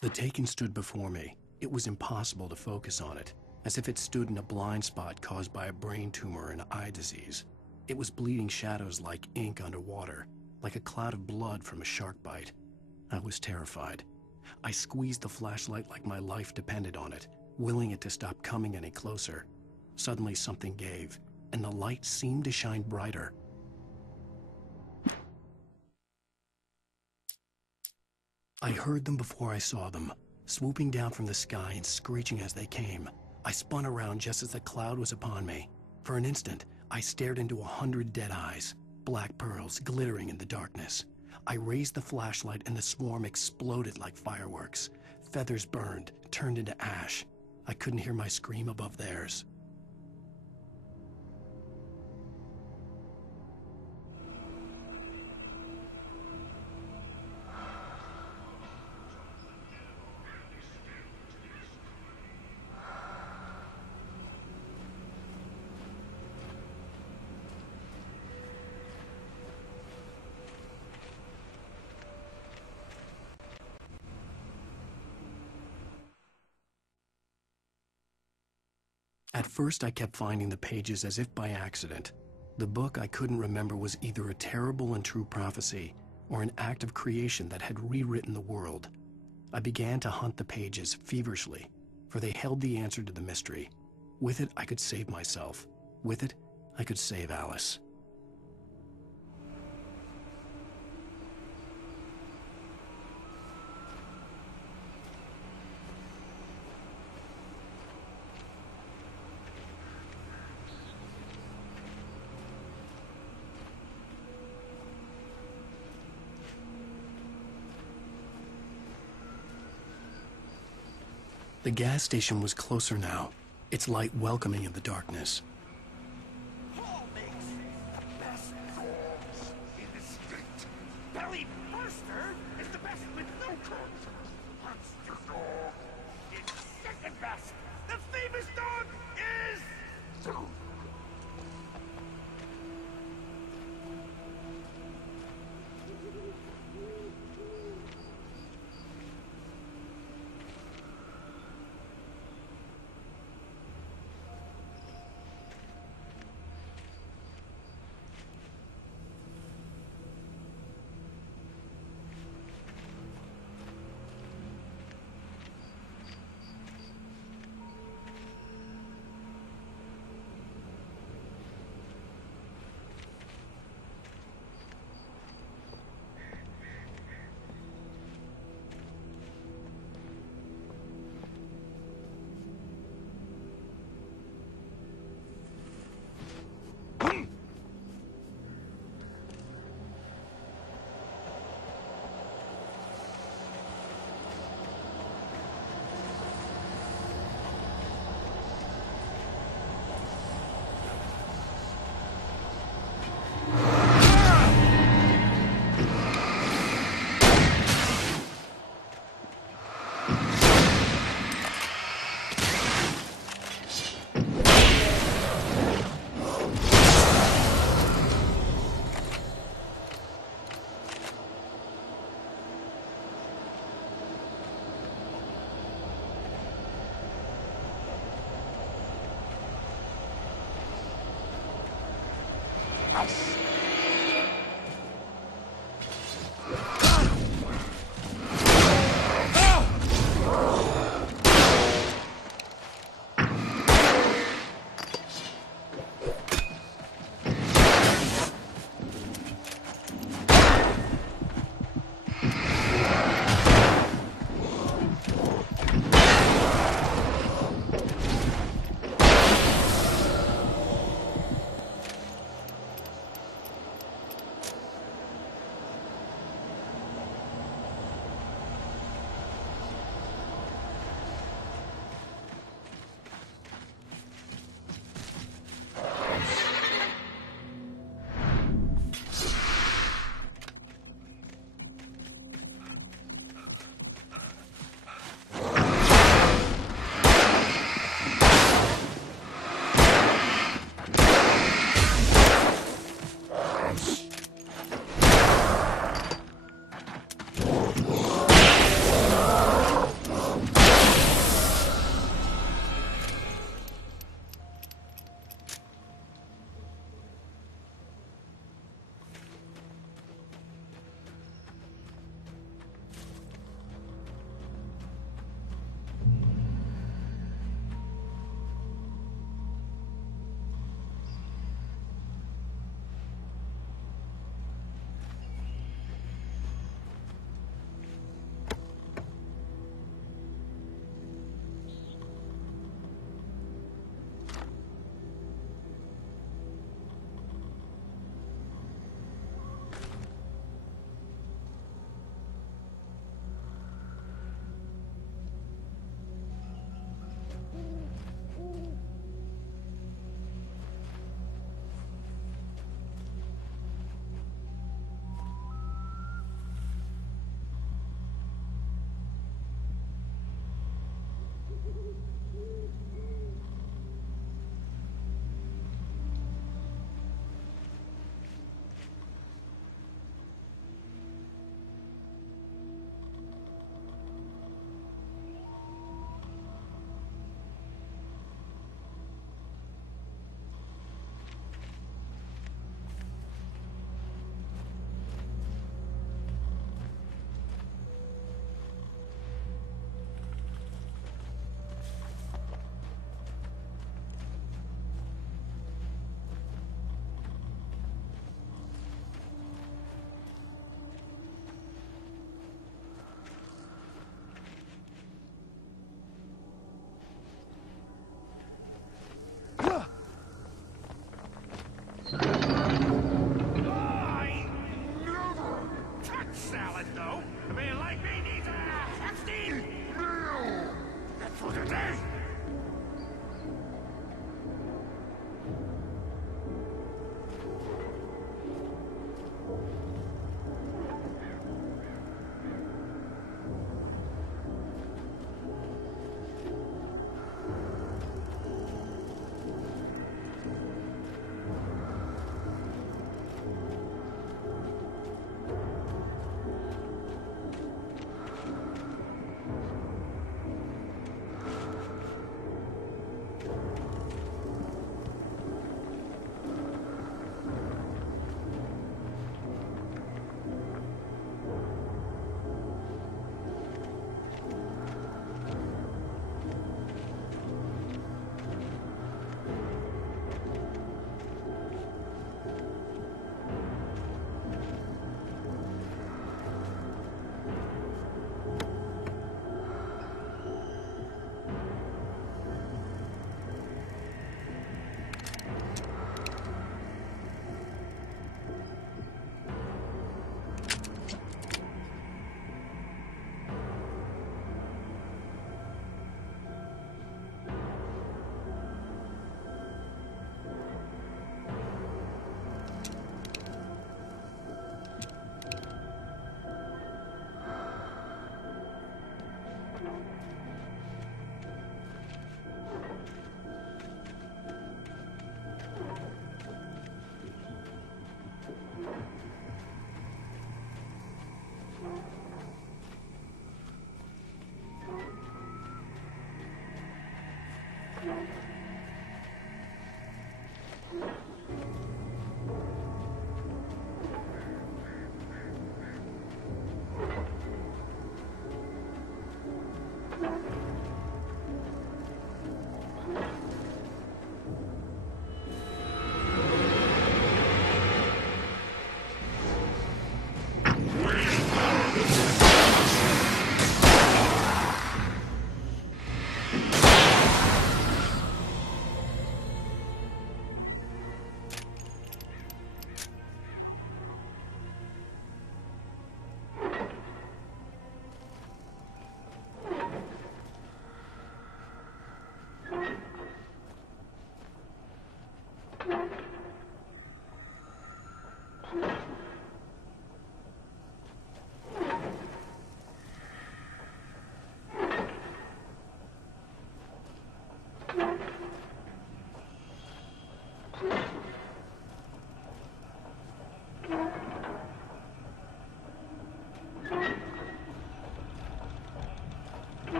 The Taken stood before me. It was impossible to focus on it, as if it stood in a blind spot caused by a brain tumor and eye disease. It was bleeding shadows like ink underwater, like a cloud of blood from a shark bite. I was terrified. I squeezed the flashlight like my life depended on it, willing it to stop coming any closer. Suddenly something gave, and the light seemed to shine brighter. I heard them before I saw them, swooping down from the sky and screeching as they came. I spun around just as the cloud was upon me. For an instant, I stared into 100 dead eyes, black pearls glittering in the darkness. I raised the flashlight and the swarm exploded like fireworks. Feathers burned, turned into ash. I couldn't hear my scream above theirs. At first, I kept finding the pages as if by accident. The book I couldn't remember was either a terrible and true prophecy or an act of creation that had rewritten the world. I began to hunt the pages feverishly, for they held the answer to the mystery. With it, I could save myself. With it, I could save Alice. The gas station was closer now, its light welcoming in the darkness. Paul makes the best dogs in the state. Belly Burster is the best with no corns. Monster dog is second best. The famous dog is...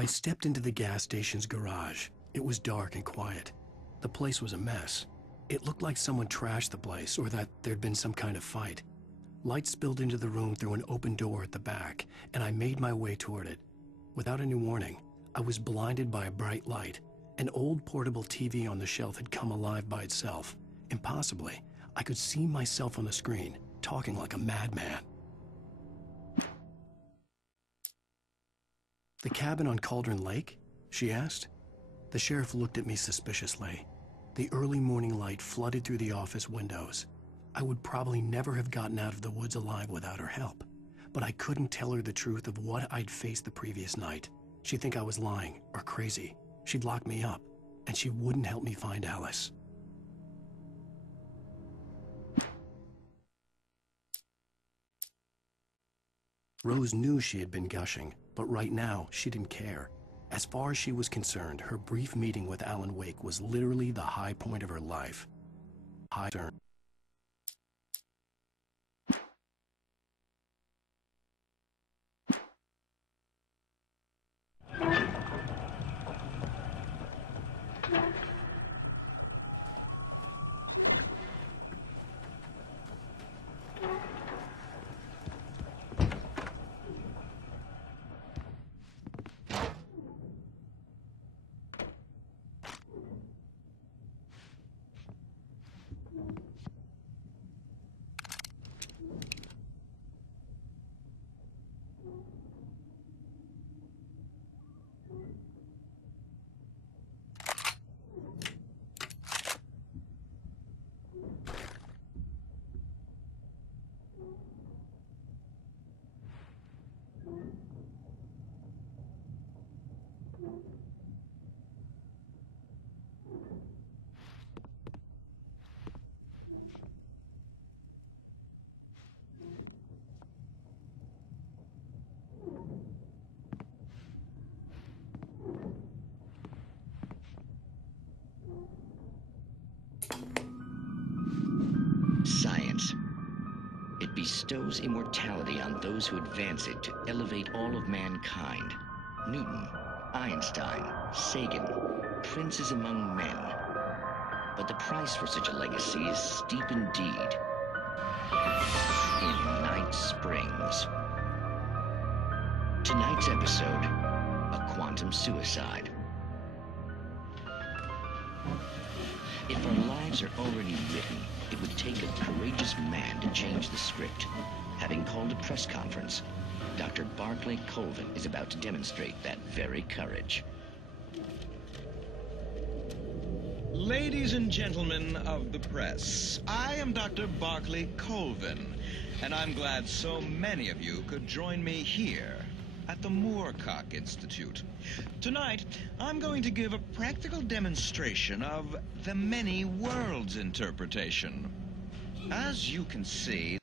I stepped into the gas station's garage. It was dark and quiet. The place was a mess. It looked like someone trashed the place or that there'd been some kind of fight. Light spilled into the room through an open door at the back, and I made my way toward it. Without any warning, I was blinded by a bright light. An old portable TV on the shelf had come alive by itself. Impossibly, I could see myself on the screen, talking like a madman. "The cabin on Cauldron Lake?" she asked. The sheriff looked at me suspiciously. The early morning light flooded through the office windows. I would probably never have gotten out of the woods alive without her help, but I couldn't tell her the truth of what I'd faced the previous night. She'd think I was lying or crazy. She'd lock me up, and she wouldn't help me find Alice. Rose knew she had been gushing, but right now she didn't care. As far as she was concerned, her brief meeting with Alan Wake was literally the high point of her life. High turn. Science. It bestows immortality on those who advance it to elevate all of mankind. Newton, Einstein, Sagan, princes among men. But the price for such a legacy is steep indeed. In Night Springs. Tonight's episode, a quantum suicide. If our lives are already written, it would take a courageous man to change the script. Having called a press conference, Dr. Barclay Colvin is about to demonstrate that very courage. Ladies and gentlemen of the press, I am Dr. Barclay Colvin, and I'm glad so many of you could join me here at the Moorcock Institute. Tonight, I'm going to give a practical demonstration of the many worlds interpretation. As you can see,